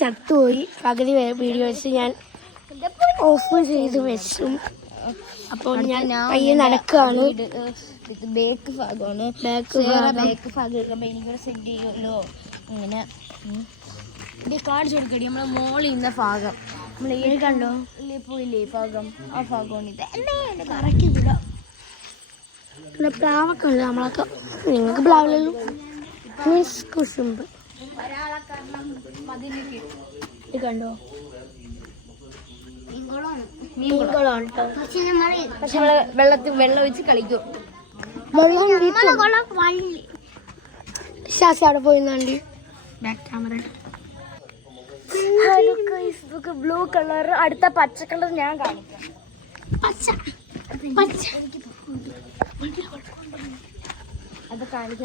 ചത്തുപോയി. പകുതി വീഡിയോ വെച്ച് ഞാൻ ഓഫ് ചെയ്ത് വെച്ചു. അപ്പോൾ ഞാൻ പയ്യെ നടക്കുകയാണ്. ബാക്ക് ഭാഗമാണ്. ബാക്ക് ഭാഗം എനിക്കൊരു സെറ്റ് ചെയ്യുമല്ലോ. ഇങ്ങനെ ഇത് കാണിച്ചു കൊടുക്കടി. നമ്മളെ മോളിൽ ഇന്ന ഭാഗം നമ്മൾ ഏഴ് കണ്ടോ പോയില്ലേ ഭാഗം, ആ ഭാഗമാണ് ഇത്. എന്നെ കറക്കില്ല. പിന്നെ പ്ലാവൊക്കെ ഉണ്ട് നമ്മളൊക്കെ. നിങ്ങൾക്ക് പ്ലാവിലല്ലോ, മീൻസ് കുശുമ്പ്. ഇത് കണ്ടോ മീൻകുളമാണ് കേട്ടോ. പക്ഷെ നമ്മള് വെള്ളം ഒഴിച്ച് കളിക്കും. ശാസി അവിടെ പോയിന്നാണ്ട് ബാക്ക് ക്യാമറ. ബ്ലൂ കളർ, അടുത്ത പച്ച കളർ ഞാൻ കാണിക്കാം.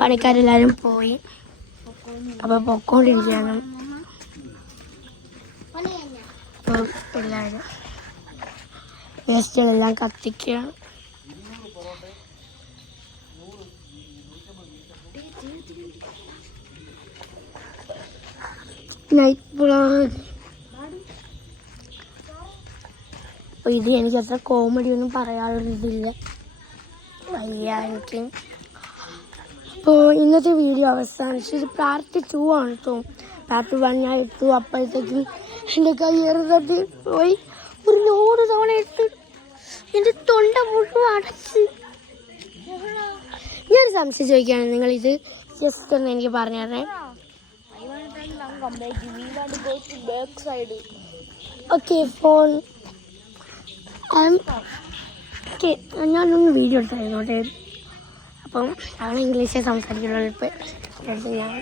പണിക്കാരെല്ലാരും പോയി. അപ്പൊ പൊക്കോണ്ടിരിക്കുകയാണ്. അപ്പോൾ എല്ലാവരും വേസ്റ്റുകളെല്ലാം കത്തിക്കുകയാണ്. Night vlog. അപ്പോൾ ഇത് എനിക്ക് അത്ര കോമഡി ഒന്നും പറയാനുള്ളതില്ല, വയ്യ എനിക്ക്. അപ്പോൾ ഇന്നത്തെ വീഡിയോ അവസാനിച്ചു. ഇത് പാർട്ട് 2 ആണ് കേട്ടോ. പാർട്ട് 1 ഞാൻ ഇട്ടു. അപ്പോഴത്തേക്കും എൻ്റെ കയ്യേറി പോയി. ഒരു ലോഡ് തവണ ഇട്ട് എൻ്റെ തൊണ്ട മുഴുവൻ അടച്ച്. ഞാൻ സംശയം ചോദിക്കുകയാണ്, നിങ്ങളിത് ജസ്റ്റ് ഒന്ന് എനിക്ക് പറഞ്ഞു തരണേ. ഓക്കെ ഫോൺ ഞാനൊന്ന് വീഡിയോ എടുത്തായിരുന്നോട്ടെ. അപ്പം അവൻ ഇംഗ്ലീഷേ സംസാരിക്കുള്ളൂ. ഇപ്പം ഞാൻ